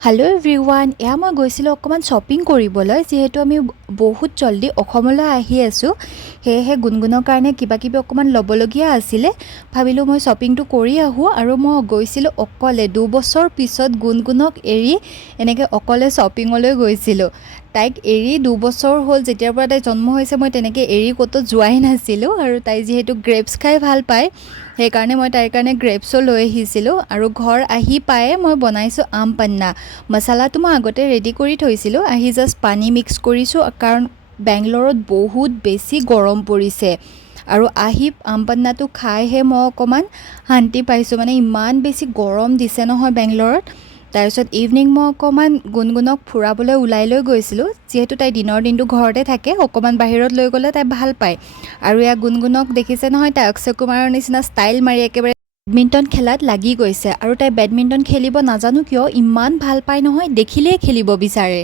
Hello' everyone, মই গৈছিলোঁ অকণমান শ্বপিং কৰিবলৈ। যিহেতু আমি বহুত জল্দি অসমলৈ আহি আছোঁ, সেয়েহে গুণগুণৰ কাৰণে কিবাকিবি অকণমান ল'বলগীয়া আছিলে। ভাবিলোঁ মই শ্বপিংটো কৰি আহোঁ, আৰু মই গৈছিলোঁ অকলে। 2 বছৰ পিছত গুণগুণক এৰি এনেকৈ অকলে শ্বপিঙলৈ গৈছিলোঁ। তাইক এৰি 2 বছৰ হ'ল, যেতিয়াৰ পৰা তাই জন্ম হৈছে মই তেনেকৈ এৰি ক'তো যোৱাই নাছিলোঁ। আৰু তাই যিহেতু গ্ৰেপছ খাই ভাল পায়, সেইকাৰণে মই তাইৰ কাৰণে গ্ৰেপছো লৈ আহিছিলোঁ। আৰু ঘৰ আহি পায়ে মই বনাইছোঁ আম পান্না। মছলাটো মই আগতে ৰেডি কৰি থৈছিলোঁ, আহি জাষ্ট পানী মিক্স কৰিছোঁ, কাৰণ বেংগলৰত বহুত বেছি গৰম পৰিছে। আৰু আহি আম পান্নাটো খাইহে মই অকণমান শান্তি পাইছোঁ, মানে ইমান বেছি গৰম দিছে নহয় বেংগলৰত। তাৰপিছত ইভিনিং মই অকণমান গুণগুণক ফুৰাবলৈ ওলাই লৈ গৈছিলোঁ। যিহেতু তাই দিনৰ দিনটো ঘৰতে থাকে, অকণমান বাহিৰত লৈ গ'লে তাই ভাল পায়। আৰু গুণগুণক দেখিছে নহয়, তাই অক্ষয় কুমাৰৰ নিচিনা ষ্টাইল মাৰি একেবাৰে বেডমিণ্টন খেলাত লাগি গৈছে। আৰু তাই বেডমিণ্টন খেলিব নাজানো কিয় ইমান ভাল পায় নহয়, দেখিলেই খেলিব বিচাৰে।